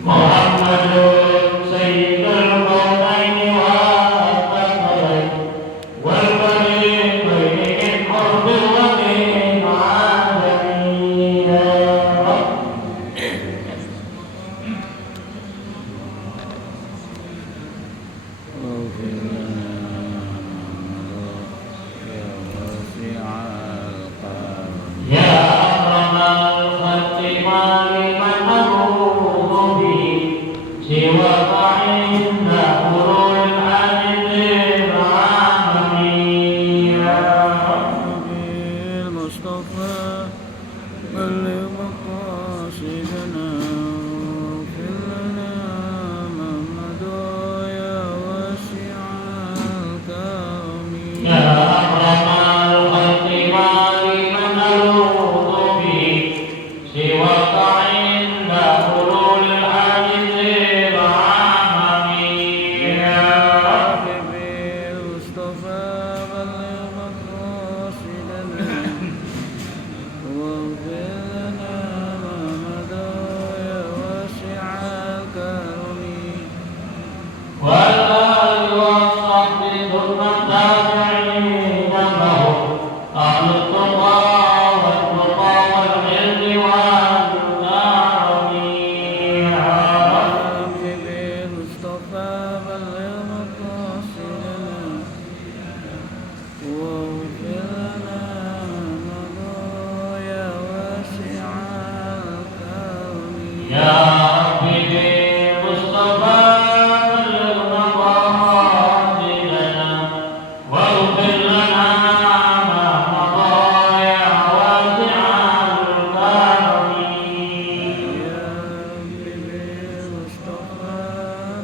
Muhammadun sayyidul kaunaini wal thaqalain wal fariqaini min hurbil wa min adami ya Rabb. Ya akramal khalqi ma liman a'udhu bihi siwaka inda urul hamidil alamin ya Rabb. المصطفى بلغ مقاصدنا واغفر لنا محمد يا واسع الكرم Ya akramal khalqi ma liman a'udhu bihi siwaka inda urul hamidil alamin ya Rabb. حبيبي المصطفى بلغ مقاصدنا واغفر لنا محمد يا واسع الكرم والآل والصحب ثم التابعين لهم أهل التقى والتقى والعلم والكرم يا رب. حبيبي المصطفى بلغ مقاصدنا واغفر لنا محمد يا واسع الكرم يا ربي بالمصطفى بلغ مقاصدنا واغفر لنا ما مضى يا واسع الكرم يا ربي بالمصطفى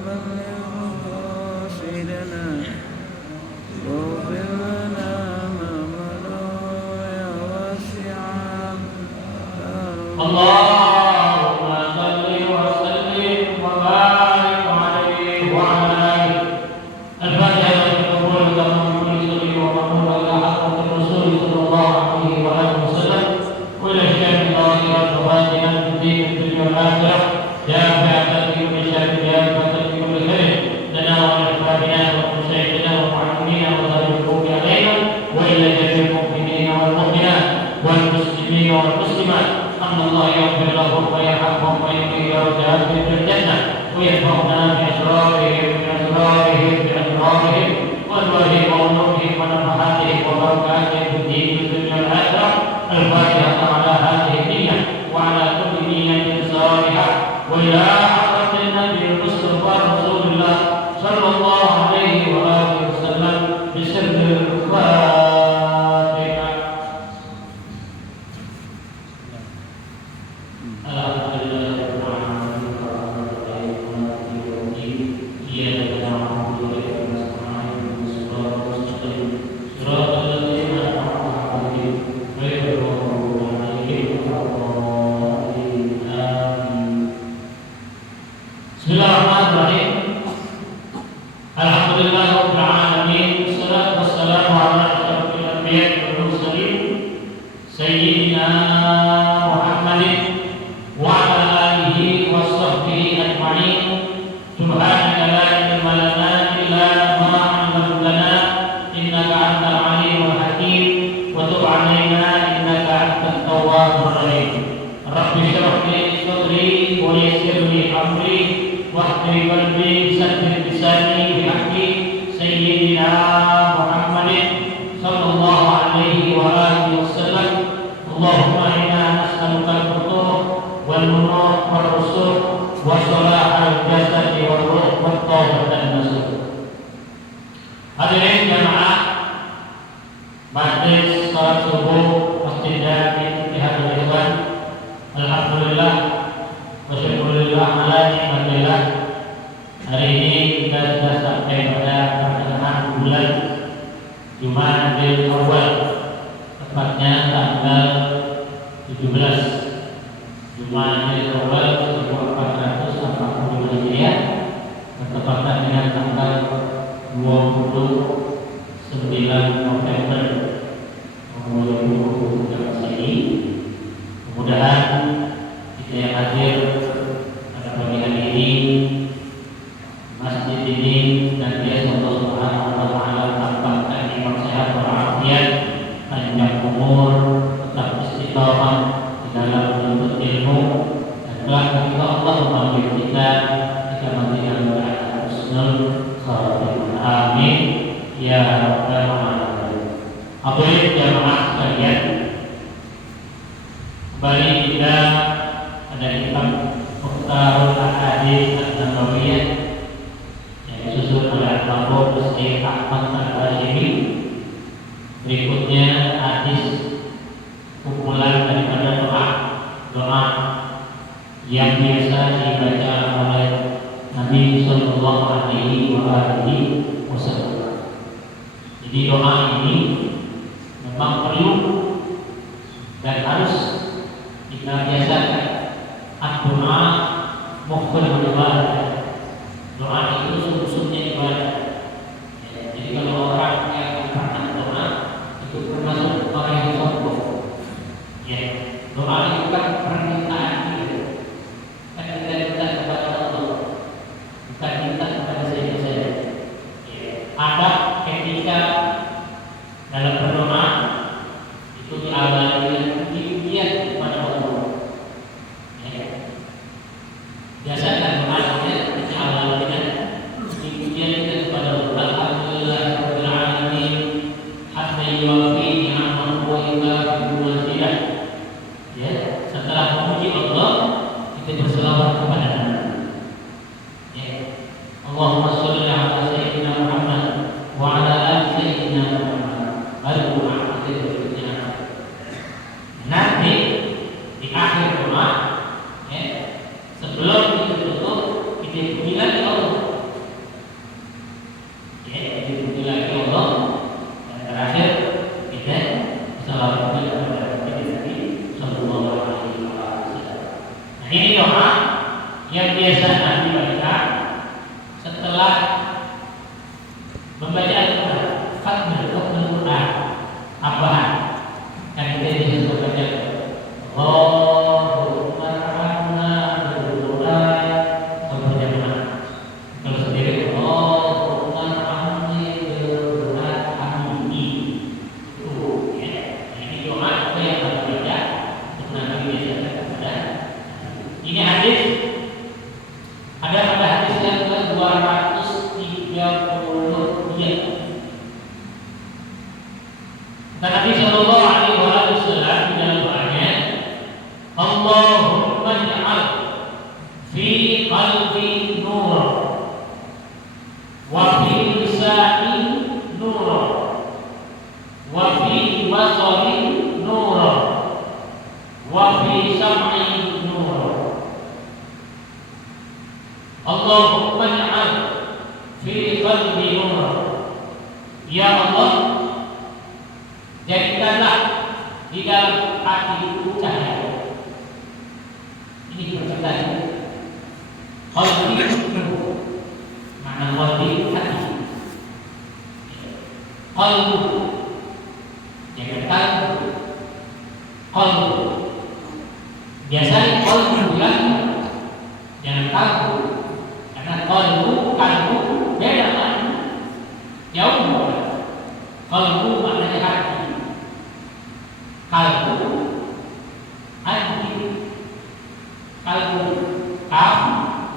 بلغ مقاصدنا واغفر لنا ما مضى يا واسع الكرم اللهم صل وسلم وبارك عليه وعلى آله. الفاتحة للقبول كما من كل ومقبول إلى حضرة الرسول صلى الله عليه وآله وسلم وإلى شأن ظاهرة وباطنة في الدين الدنيا والآخرة يا فاعل كل شر يا فاعل كل خير لنا ولإخواننا ومشايخنا ومعلمينا وذوي الحقوق علينا وإلى جميع المؤمنين والمؤمنات والمسلمين والمسلمات أن الله يغفر لهم ويرحمهم ويرجعهم في الجنة وينفعنا بأسرارهم وأنوارهم وعلومهم ونفحاتهم وبركاتهم في الدين والدنيا والآخرة. الفاتحة على هذه النية وعلى كل نية صالحة وإلى حضرة النبي المصطفى رسول الله صلى الله عليه وآله وسلم بسر الفاتحة. Bismillahirrahmanirrahim. Alhamdulillahirabbil alamin. Wassalatu wassalamu ala asyrofil anbiya'i wal mursalin sayyidina Muhammadin wa ala alihi wa sahbihi ajma'in. Subhanaka la ilma lana illa ma 'allamtana innaka antal alimul hakim wa tub 'alaina innaka antat tawwabur rahim. Rabbi shrah li sadri wa yassir li amri واحفظ قلبي سدد لساني بحق سيدنا محمد صلى الله عليه وآله وسلم. اللهم إنا نسألك الفتوح والمنور والرسول وصلاح الجسد والروح والطاقة النسل. Hadirin jamaah majlis salat subuh Masjid Jami Ittihadul Ikhwan. Alhamdulillah Wasyukurillah ala nikmatillah. Hari ini kita sudah sampai pada pertengahan bulan Jumadil Awal, tepatnya tanggal 17 Jumadil Awal 1442 Hijriah, bertepatan dengan tanggal 29 November 2023 ini. Mudah-mudahan kita yang hadir pada pagi hari ini doa kita Allah memanggil kita nanti yang berada husnul khatimah. Amin ya rabbal alamin. Hadirin jamaah sekalian, kembali kita ada kitab Mukhtarul Ahadits An-Nabawiyah yang disusun oleh Al-Hafiz Syekh Ahmad Al-Hashimi. Berikutnya hadis kumpulan daripada doa yang biasa dibaca oleh Nabi Sallallahu Alaihi Wasallam. Jadi doa ini memang perlu dan harus kita biasakan. Doa mukhtarul ibadah. Doa itu sungguh-sungguhnya ibadah. Jadi kalau orang yang pernah doa itu termasuk orang yang sombong. Ya, doa itu kan permintaan kita. Kan kita minta kepada Allah, bukan minta kepada saya. Ya, ada ketika dalam berdoa itu diawali dengan puji-pujian kepada Allah. Biasakan doanya diawali dengan puji-pujian kita kepada Allah. Alhamdulillahirabbil alamin, hatta yuwafi ni'amahu wa yukafi mazidah. Ya, setelah memuji Allah, kita berselawat kepada Nabi. Ya. Allahumma shalli ala sayyidina Muhammad wa ala ali sayyidina Muhammad. Baru doa kita berikutnya. Nanti di akhir doa, ya, sebelum kita tutup, kita puji lagi Allah. Ya, kita puji lagi Allah. Dan terakhir kita selawat kepada Nabi Sallallahu Alaihi Wasallam. Nah, ini doa yang biasa Nabi baca setelah membaca Al-Quran. Fatihah Al-Quran tambahan dan kita bisa baca Allahumma rahmana berdoa berjamaah. Kalau sendiri Allahumma rahmani berdoa hamdi. Itu ya. Ini doa apa yang kita baca untuk Nabi biasa kepada. Ini hadis ada hadis yang ke-233. Nabi Sallallahu Alaihi Wasallam di dalam doanya, Allahumma ja'al fi qalbi nur wa fi lisani nur wa fi basari nur wa fi sam'i nur. Allahumma ja'al fi qalbi nur. Ya Allah, jadikanlah di dalam hatiku cahaya. Ini perkataan qalbi, makna qalbi hati. Qalbu, jangan kalbu. Qalbu, biasanya qalbu bilang jangan kalbu, karena qalbu beda makna, jauh. Qalbu maknanya hati. Kalbu, hati, kalbu, kaf,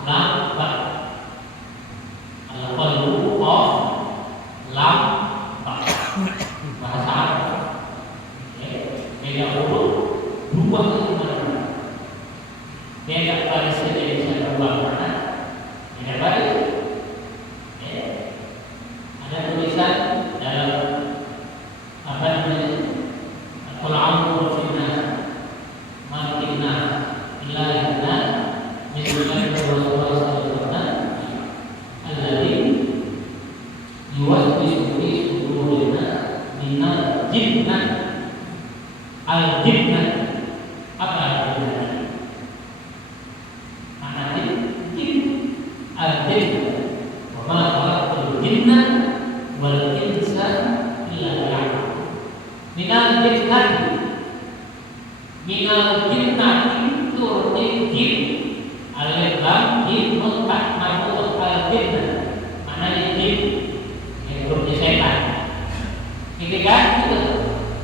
lam, ba. Kalbu, qaf, lam, ba. Bahasa Arab. Beda huruf, dua mana? Beda baris saja bisa dua mana? Beda baris. Ada tulisan dalam apa namanya? Al-amru fina makinna ilaina bismillahi Rasulullah sallallahu alaihi alladhi yuwaswisu fi sudurina minal jinnah al-jinnah. Apa artinya? Maknanya jin al-jinnah wa ma khalaqtul jinna wal insa illa liya'budun. Minal jinnati turti jin alif lam jin mutfah marfu al jinnah. Maknanya jin yang turti setan. Ketika itu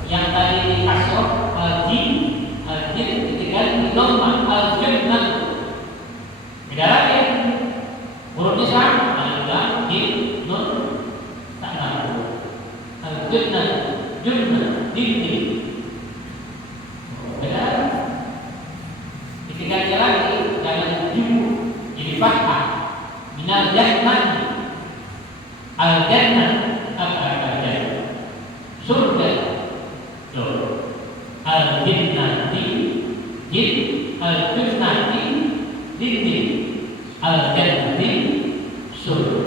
yang tadi di kasroh al jin ketika di dhamma al jinnah Ditinggalkan lagi jangan jumbo jadi fathah. Minal jannah al jannah al-jannah surga al jinnati jin al jinnati jinni al jannati surga.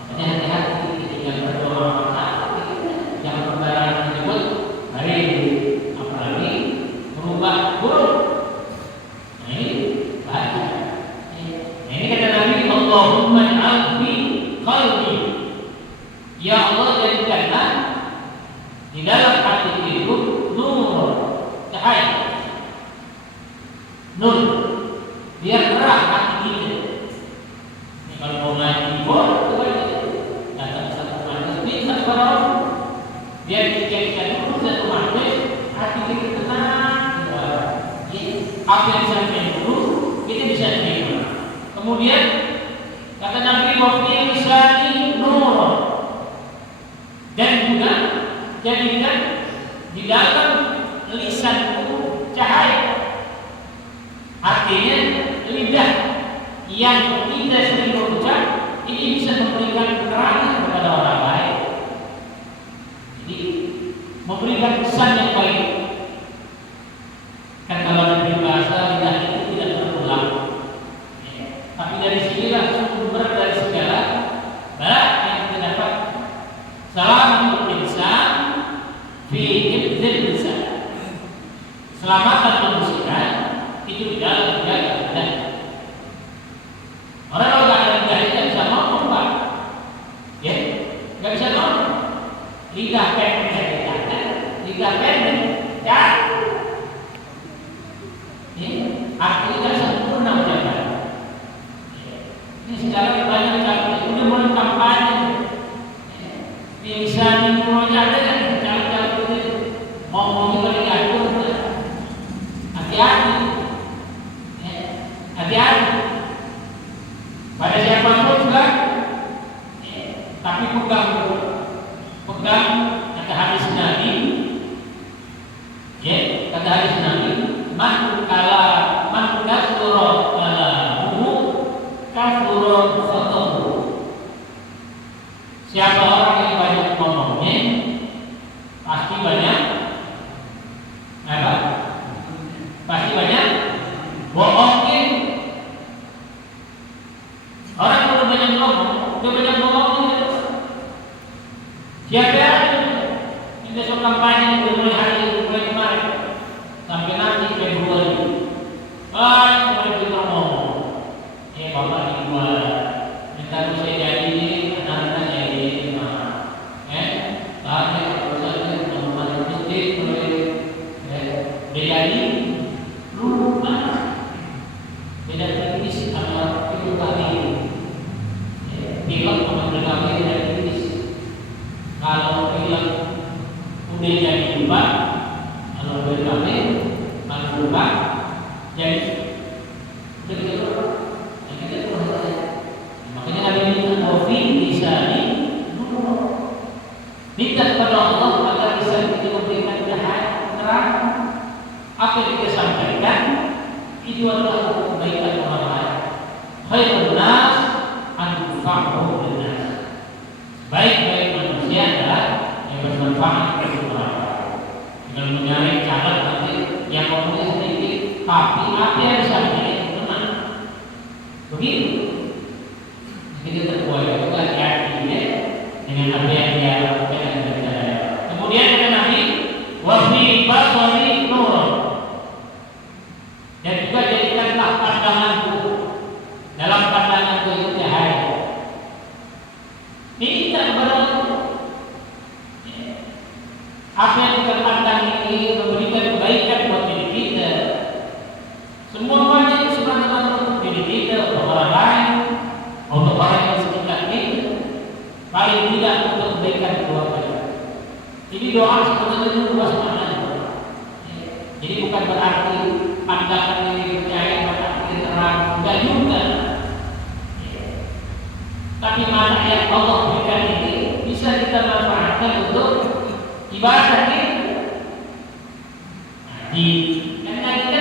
Makanya hati-hati ketika berdoa jangan sembarangan menyebut hari apalagi merubah huruf. Nah ini bahaya. Nah ini kata Nabi, Allahumma ij'al fi qalbi, ya Allah jadikanlah di dalam hati itu nur, cahaya, nur, biar terang hati kita. Ini kalau mau ngaji boleh, datang satu majelis bisa kepada Allah, biar dijadikan dulu satu majelis, hati kita tenang. Apa yang disampaikan dulu kita bisa terima. Kemudian kata Nabi, wa fi lisani nur, dan juga jadikan di dalam lisanku cahaya. Artinya lidah yang tidak sering berucap ini bisa memberikan keterangan kepada orang lain. Jadi memberikan pesan yang baik. Kan kalau dari bahasa lidah itu tidak berulang. Tapi dari sinilah sumber dari segala baik yang kita dapat. Selamat insan fi hifdzil lisan. Selamatan manusia itu di dalam menjaga lidah. Orang kalau nggak ada lidah tidak bisa ngomong, Pak. Ya, nggak bisa ngomong. Lidah pendek saja, lidah pendek, ya. Artinya tidak sempurna ucapan. Ini sekarang banyak capek, udah mulai kampanye. Bisa semuanya ada kan, cara-cara itu ngomongnya kalau diatur, hati-hati, hati-hati. Pada siapapun juga, tapi pegang kata hadis Nabi, kata hadis Nabi, man kasura kalamuhu kasura khatahu. Siapa orang yang banyak ngomongnya pasti banyak apa? Pasti banyak bohongnya. Orang kalau banyak ngomong, dia banyak bohongnya. Siapa yang besok kampanye mulai hari ini, mulai kemarin sampai nanti Februari, mulai kita ngomong, bapak dibuat, minta saya jadi anak-anak jadi bahannya kalau saya teman-teman masjid mulai jadi lupa, beda tipis sama itu tadi, pilek sama berkami beda tipis. Kalau pilek udah jadi lupa, kalau berkami lupa jadi begitu. Makanya Nabi minta wafi lisani nur, minta kepada Allah agar lisan kita memberikan cahaya terang. Apa yang kita sampaikan itu adalah kebaikan orang lain. Khairun nas anfa'uhum linnas. Baik-baik manusia adalah yang bermanfaat bagi orang lain. Dengan mencari cara nanti yang ngomongnya sedikit, tapi apa yang disampaikan benar. Begitu. Jadi terbuat itu hati-hati dengan apa yang dia lakukan. Kemudian kata Nabi, wa fi basari nur, dan juga jadikanlah pandanganku, dalam pandanganku itu cahaya. Ini kita kepada apa yang kita pandang ini memberikan kebaikan buat diri kita. Semuanya itu sebenarnya untuk diri kita, untuk orang lain, untuk orang yang sekitar kita, paling tidak untuk kebaikan keluarga. Jadi doa sebenarnya itu luas maknanya. Jadi bukan berarti pandangan yang dipercaya pada akhir terang, enggak juga. Tapi mana yang Allah berikan ini bisa kita manfaatkan untuk ibadah kita. Karena kita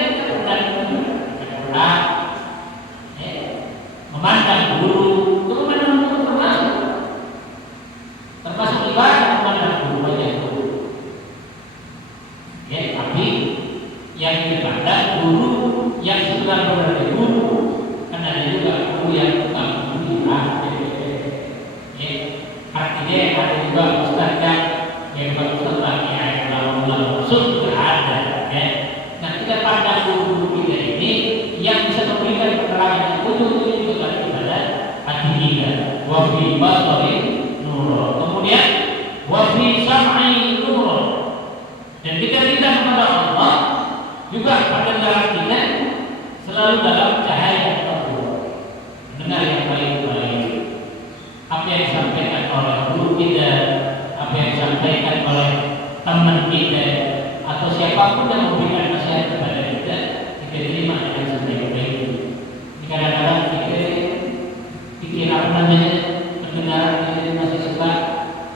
selain berarti guru, kan ada juga guru yang bukan guru ya. Artinya ada juga ustaz yang bukan ustaz lagi yang ulama maksud juga ada ya. Nah kita pandang guru kita ini yang bisa memberikan keterangan ujung-ujung juga kepada hati kita. Wa fi basari nur. Kemudian wa fi sam'i nur. Dan kita minta kepada Allah juga pendengaran kita selalu dalam cahaya Allah. Mendengar yang baik-baik. Apa yang disampaikan oleh guru kita, apa yang disampaikan oleh teman kita, atau siapapun yang memberikan nasihat kepada kita terima dengan sebaik-baiknya. Kadang-kadang kita pikir apa namanya pendengaran kita masih suka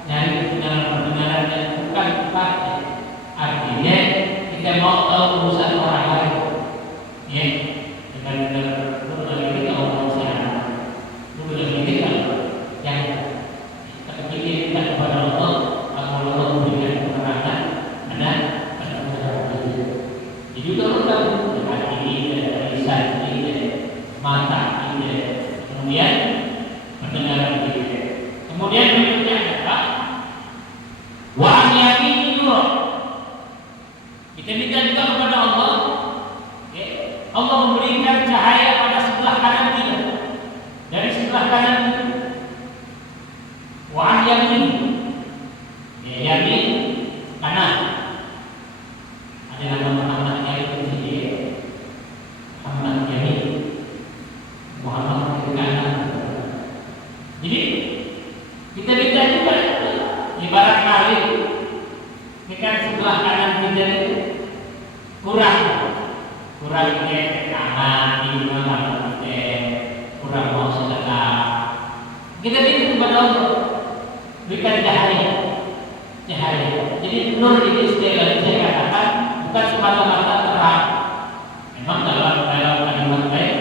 nyari pendengaran yang bukan tepatnya. Artinya kita mau tahu urusan orang lain, ya. Dengan lagi kita orang sehat, lagi kita yang terpikir kita kepada Allah, Allah memberikan keterangan ada pendengaran kita. Jadi kalau tahu lisan kita, mata kita, kemudian pendengaran kita. Kemudian berikutnya adalah wa yamini nur. Kita minta juga kepada Allah, ya, Allah memberikan cahaya pada sebelah kanan kita. Dari sebelah kanan kita. Wa yamini, ya, yamin kanan. Ada nama-namanya itu sendiri. Muhammad Yamin, Muhammad kanan. Jadi kita minta juga ibarat kali ini kan sebelah kanan kita itu kurang ke kanan di mana kita kurang mau sedekah. Kita minta kepada Allah berikan cahaya. Jadi nur ini istilah saya katakan bukan semata-mata terang. Memang dalam kalimat lain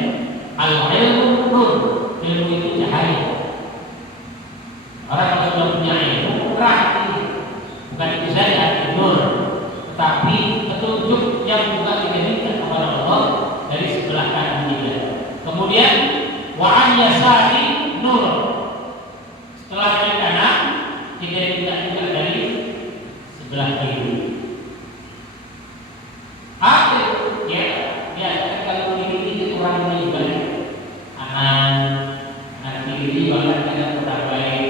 al-ilmu nur, ilmu itu cahaya. Orang yang sudah punya ilmu terang, bukan itu saja nur, tetapi petunjuk yang juga kita minta kepada Allah dari sebelah kanan kita. Kemudian wa an yasari nur. Setelah dari kanan kita minta juga dari sebelah kiri. Apa ya? Biasanya kalau kiri kurang baik, kanan kiri bahkan tidak kurang baik,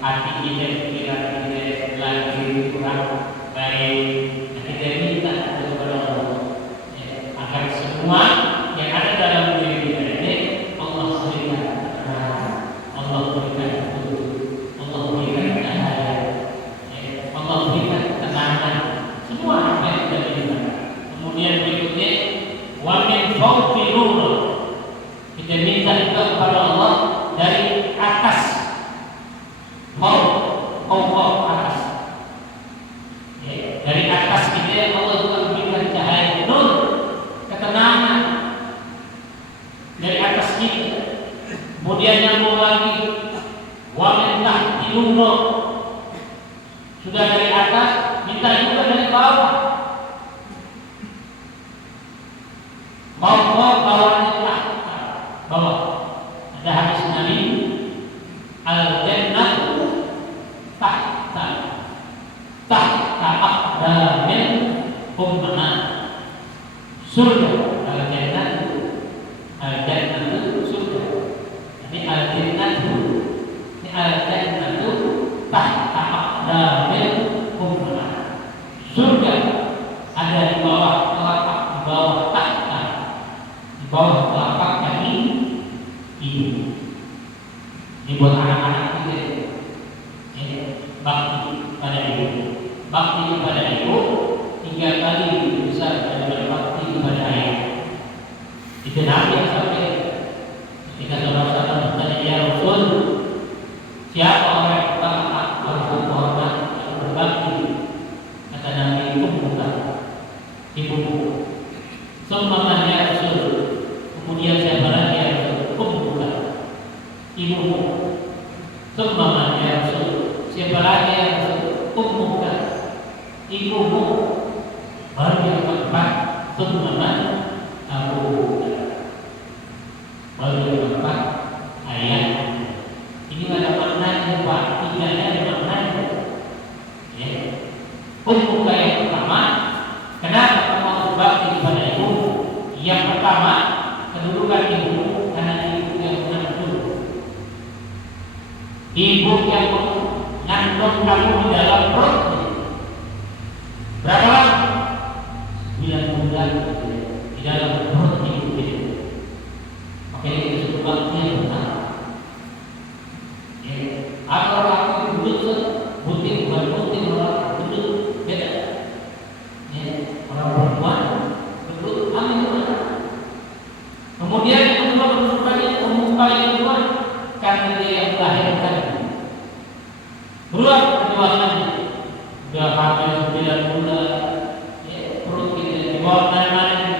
hati kita pikiran kita sebelah kiri kurang baik. Nah, kita minta kepada Allah agar semua yang ada dalam diri kita ini Allah berikan terang, Allah berikan petunjuk, Allah berikan cahaya, Allah berikan ketenangan, semua apa yang kita minta. Kemudian berikutnya wa min fawqi nur. Kita minta juga kepada Allah dari atas. Atas. Ya, dari atas kita Allah juga memberikan cahaya nur, ketenangan dari atas kita. Kemudian nyambung lagi wa min tahti nur. Sudah dari atas, minta juga dari bawah. Bawah ada hadis Nabi al-jannatu tahta aqdamil ummahat. Surga al-jannatu surga. Ini al-jannatu tahta aqdamil ummahat. Surga ada di bawah telapak, di bawah tahta, di bawah telapak kaki ibu. Ini buat anak-anak kita, bakti pada ibu. Bakti kepada ibu 3 kali lebih besar daripada bakti kepada ayah. Itu Nabi yang sampai ketika saudara-saudara bertanya, ya Rasul, siapa orang yang pertama harus berkorban dan berbakti? Kata Nabi, ibumu. Summa ya Rasul, kemudian siapa lagi ya Rasul? Ummuka, ibumu. Summa ya Rasul, siapa lagi ya Rasul? Ummuka, ibumu. Baru yang keempat, summa abuka, pertama, kedudukan ibu karena ibu yang mengandung. Ibu yang mengandung kamu di dalam perut. Berapa lama? 9 bulan di dalam perut ibu itu. Makanya itu disebut waktu yang pertama. Atau aku duduk putih bukan putih orang duduk beda. Orang perempuan duduk hamil. Kemudian yang kedua kedudukannya umumkan yang kedua karena dia yang melahirkan. Berulang perjuangannya. Sudah hamil 9 bulan, perut kita di bawah mana-mana.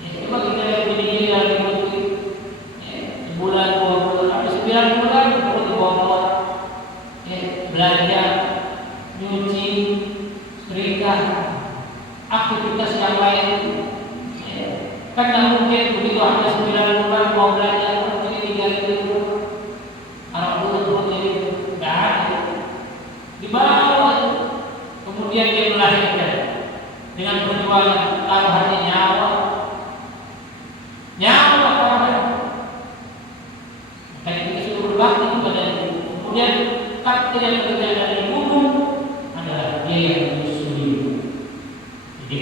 Coba kita lihat ini dari putih. Sebulan 2 bulan sampai 9 bulan perut di bawah. Belajar, nyuci, setrika, aktivitas yang lain. Karena mungkin begitu hanya 9 bulan mau belajar, ini tinggal itu anak bulan ini nggak ada. Di bawah, kemudian dia melahirkan dengan perjuangan taruhannya nyawa taruhan. Maka kita sudah berbakti kepada dia. Kemudian takdir yang bekerja dari ibu adalah dia yang menyusui. Jadi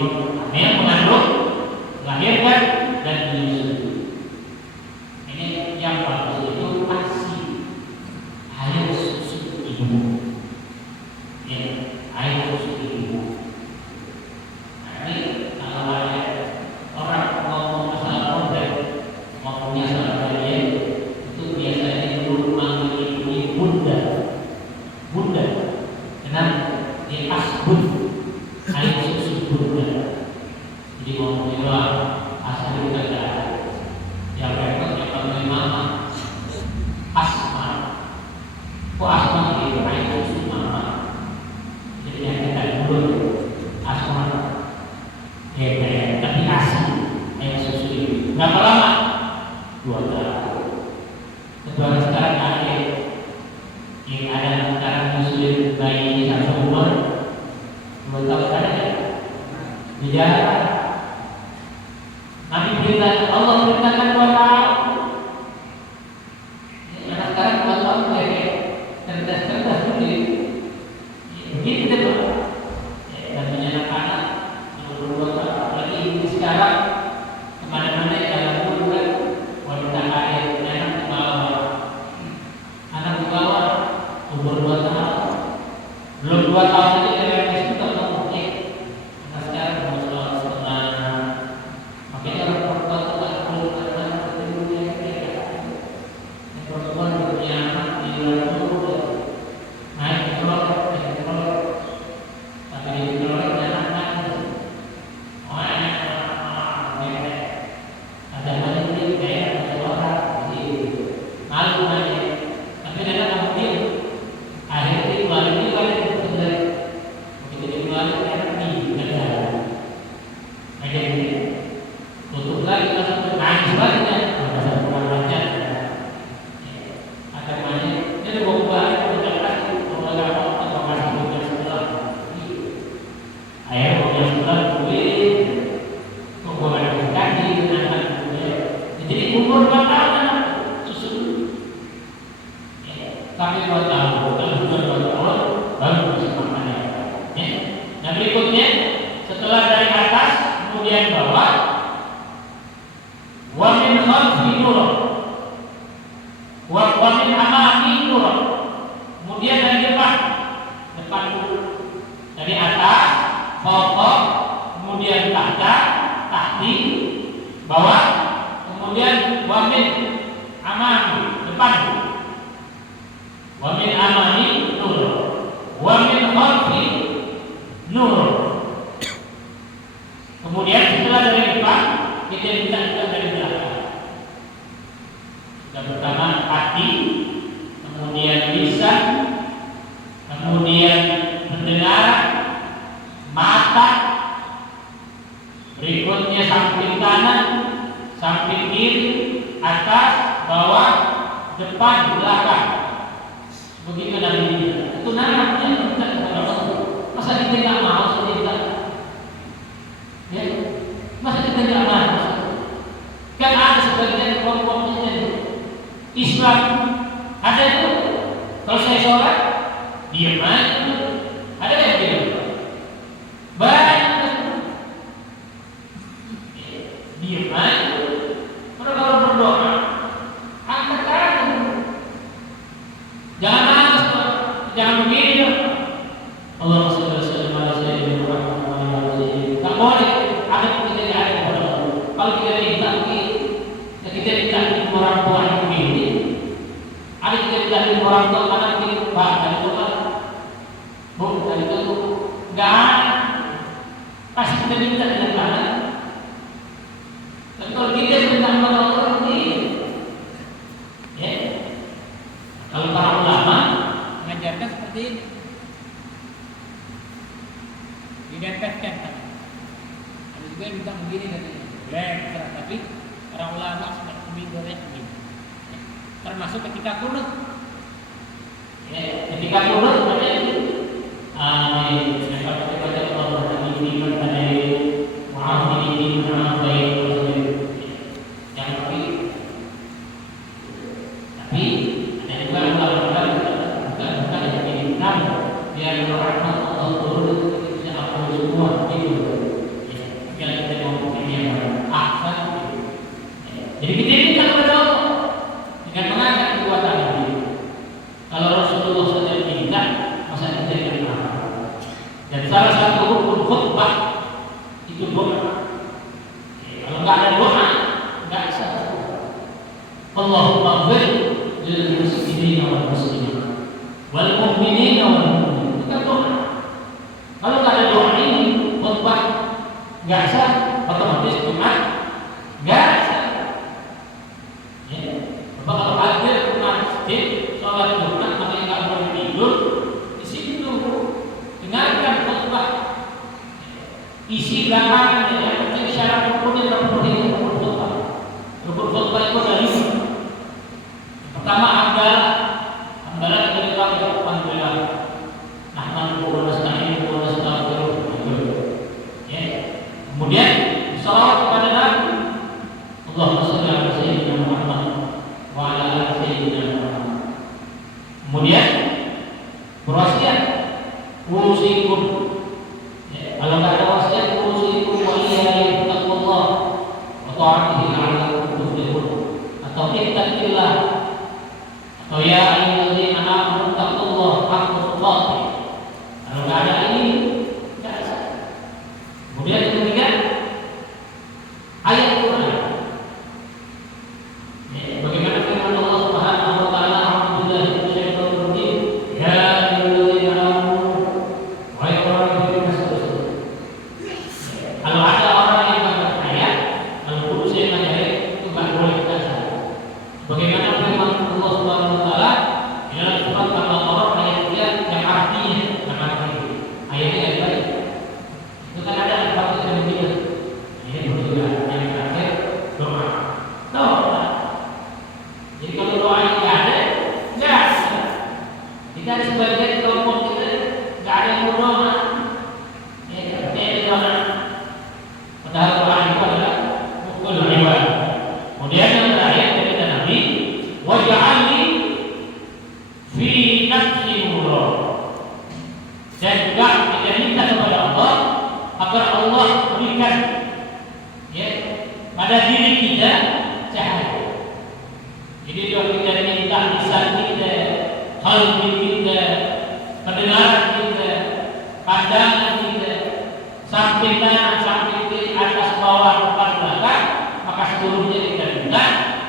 yang mengandung, melahirkan dan menyusui. Ini yang bagus itu ASI, air susu ibu. Air susu ibu. Ini kalau ada orang ngomong masalah produk, ngomongnya salah dia, itu biasanya dulu manggil ibu bunda. Kenapa? Dia asbun, air susu bunda. Jadi ngomongnya doang, asal kita tidak ada. Yang repot yang panggil mama, asma. Kok asma itu air susu mama? Jadi yang kita dulu asma, tapi asli air susu itu. Berapa lama? 2 tahun. Kedua sekarang ada yang ada sekarang nyusuin bayi ini sampai umur 2 tahun ada ya? Bicara Nabi beritakan, Allah beritakan 2 tahun. Anak sekarang 2 tahun kayak cerdas dulu. Begitu deh Pak. Dan anak-anak umur 2 tahun. Lagi ini sekarang kemana-mana jalan dulu kan wanita air anak di bawah umur 2 tahun. Belum 2 tahun aja dari itu tak mau anak sekarang mau setengah. Makanya orang perempuan itu tak perlu anak kedua yang perempuan punya anak di luar dulu naik ke keluar, tapi di keluar anak ada banyak ini kayak ada orang malu aja, tapi ada kamu dia akhirnya keluar ini balik begitu dia keluar anak ini kerja aja ini tutup lagi langsung nangis baliknya ada satu orang aja ada banyak jadi bawa balik udah kasih mau kasih tugas sekolah akhirnya tugas sekolah duit mau kaji dengan jadi umur 2 tahun anak susu sampai 2 tahun kalau sudah 2 tahun baru bisa makan ya. Nah berikutnya setelah dari atas kemudian bawah wa min khalfi nur wa min amami nur, kemudian dari depan dulu dari atas fawqa, kemudian tahti bawah, kemudian wa min amami depan, wa min amami nur wa min khalfi nur. Kemudian setelah dari depan kita minta juga dari belakang. Yang pertama hati, kemudian lisan, kemudian pendengaran, mata, berikutnya samping kanan, samping kiri, atas, bawah, depan, belakang. Begitu dari ini. Itu namanya minta kepada Allah. Masa kita tidak mau seperti kita? Ya, masa kita tidak mau? Islam ada itu. Kalau saya sholat, diam aja. Ada yang begitu? Banyak. Diam aja. Kalau berdoa, angkat tangan. Jangan nangis, jangan begini. Allahumma shalli ala sayyidina Muhammad. Tak boleh ada kita yang ada kepada Allah. Kalau kita minta kita minta orang tua yang begini, ada kita minta orang tua anak kita bahkan itu kan, bukan itu nggak ada. Pasti kita minta dengan mana? Dan kalau kita minta kepada Allah ini, ya, kalau para ulama mengajarkan seperti ini. Didekatkan, ada juga yang bilang begini katanya, boleh, tapi orang ulama seperti boleh begini. Termasuk ketika kunut, ketika kunut ada amin. Kalau kita baca Allah ini pada maaf ini maaf baik, yang tapi ada juga ulama bukan yang ini enam biar rahmat Allah turun. Semua itu, yang kita mau yang aksan. Jadi kita ini kan berdoa dengan mengangkat kekuatan ini. Kalau Rasulullah saja minta, masa kita yang apa? Dan salah satu rukun khutbah itu doa. Kalau nggak ada doa, nggak bisa. Allahumma ighfir lil muslimina wal muslimat wal mu'minina wal mu'minat. Itu doa. Kalau nggak ada doa ini, khutbah nggak sah, otomatis Jumat nggak sah. Ya, kalau hadir ke masjid, sholat Jumat, makanya nggak boleh tidur di situ. Dengarkan khutbah, isi belakangan yang penting syarat rukunnya terpenuhi rukun khutbah. Rukun khutbah itu ada 5. Pertama hamdalah dari kami alhamdulillah. Kemudian salawat kepada Nabi. Allahumma shalli ala sayyidina Muhammad wa ala ali sayyidina Muhammad. Kemudian berwasiat, usikum. Kalau enggak ada wasiat, usikum wa iyyakum taqullah wa ta'atihi la'allakum tuflihun. Atau ittaqillah. Atau ya ayyuhalladzina amanu taqullaha haqqa tuqatih. Kalau enggak ada ini, enggak ada. Kemudian yang ketiga, ayat Quran. Bagaimana firman Allah Subhanahu wa taala, a'udzubillahi minasyaitonir rajim, ya ayyuhalladzina amanu wa yaqra'u Kalau ada orang yang baca ayat, kalau guru saya ngajarin itu enggak boleh kita salah. Bagaimana firman Allah Subhanahu wa taala dalam surat Al-Baqarah ayat 3 yang artinya ayatnya yang baik. Itu kan ada fakta yang begini. Ini juga yang terakhir doa. Doa. Jadi kalau doa ini nggak ada, nggak ada. Kita ada sebagian kelompok kita nggak ada yang berdoa. Ya, tidak doa. Padahal doa itu adalah rukun ibadah. Kemudian yang terakhir dari Nabi, waj'alni fi nafsi nura. Dan juga kita minta kepada Allah agar Allah berikan pada diri kita cahaya. Jadi kalau kita minta lisan kita, qalbi kita, pendengaran kita, pandangan kita, samping kanan, samping kiri, atas bawah, depan belakang, maka seluruhnya kita minta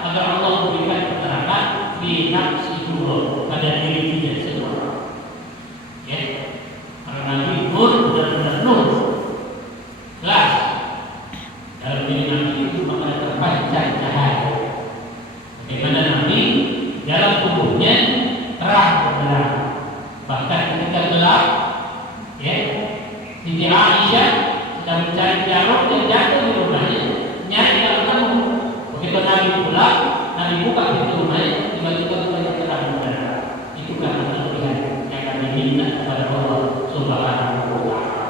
agar Allah berikan keterangan di nafsi nur pada diri kita semua. Ya, karena Nabi nur benar-benar nur. Jelas dalam diri Nabi itu maka terpancar cahaya. Bagaimana Nabi dalam tubuhnya terang benderang. Bahkan ketika gelap, ya, Siti Aisyah sedang mencari jarum yang jatuh di rumahnya, nyari dalam tamu. Begitu Nabi pulang, Nabi buka pintu rumahnya, tiba-tiba banyak terang benderang. Itu karena kelebihan yang kami minta kepada Allah Subhanahu wa taala.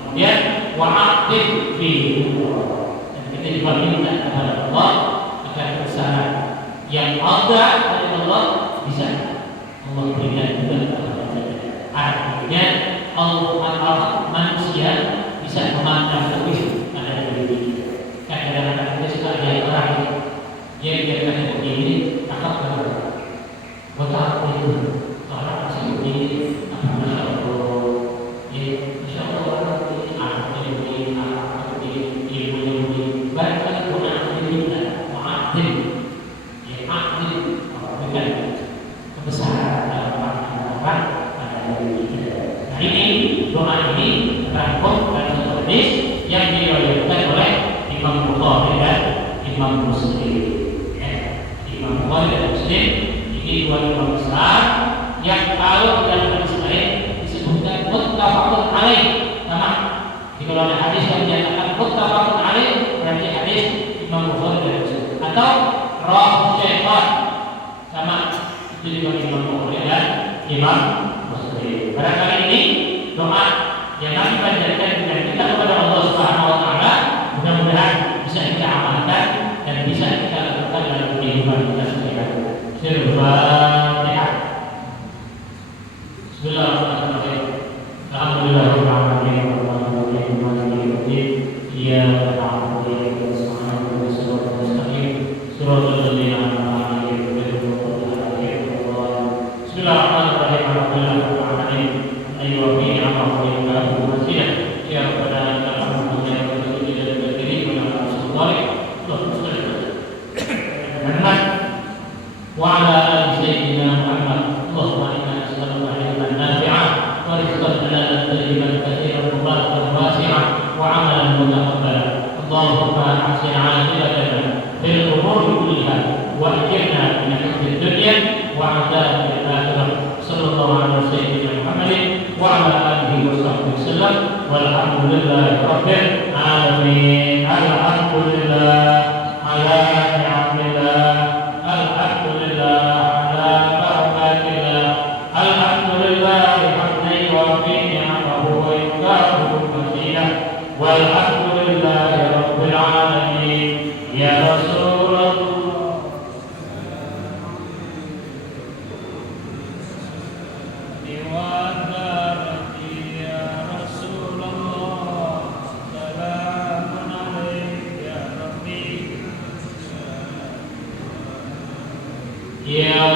Kemudian wa'aqib fi dan kita juga minta kepada Allah agar kesalahan yang ada dari Allah Allah bisa Allah berikan juga kepada kita. Artinya Allah manusia bisa memandang lebih pada diri kita. Kadang-kadang kita suka lihat orang dia kan begini, apa buat apa itu orang masih begini, masya Allah, masya Allah orang ini anak ini anak ini ibu ini baik kan punya kita maafin, maafin bukan kebesaran dalam orang pada diri kita. Nah ini doa ini terangkum dalam satu hadis yang diriwayatkan oleh Imam Bukhari dan Imam Muslim. Imam Bukhari dan Muslim ini dua imam besar yang kalau dalam hadis lain disebutkan muttafaqun alaih. Sama jika ada hadis yang menyatakan muttafaqun alaih berarti hadis Imam Bukhari dan Muslim atau rawahu Syaikhan, sama itu juga Imam Bukhari dan Imam Muslim. Barangkali ini doa yang Nabi panjatkan dengan kita kepada Allah Subhanahu Wa Taala, mudah-mudahan bisa kita amalkan dan bisa kita lakukan dalam kehidupan kita sehari-hari. Al-Fatihah. Bismillahirrahmanirrahim. Alhamdulillahirabbil alamin warahmatullahi wabarakatuh. Iyyaka na'budu wa iyyaka nasta'in. Shiratal mustaqim. Shiratal ladzina an'amta 'alaihim ghairil maghdubi 'alaihim waladdallin. Bismillahirrahmanirrahim. Alhamdulillahirabbil alamin. Ayyuha fi ni'amahu wa wasilah. Ya rabbana alhamdulillah wa bihamdihi wa bihamdihi wa ala Muhammad wa ala ali sayyidina Muhammad. Allahumma inna nas'aluka ilman nafi'an wa rizqan halalan tayyiban katsiran mubarakan wasi'an wa 'amalan mutaqabbalan. Allahumma ahsin 'aqibatana fil umuri kulliha wa ajirna min khizyid dunya wa 'adzabil akhirah. Sallallahu alaihi sayyidina Muhammadin wa ala alihi wa sahbihi wasallam. Walhamdulillahi rabbil alamin. Alhamdulillah ala ni'matillah. Alhamdulillah ala barakatillah. Alhamdulillah hamdan yuwafi ni'amahu wa yukafi'u mazidah. Walhamdulillahi rabbil alamin. Ya Rasulullah Ya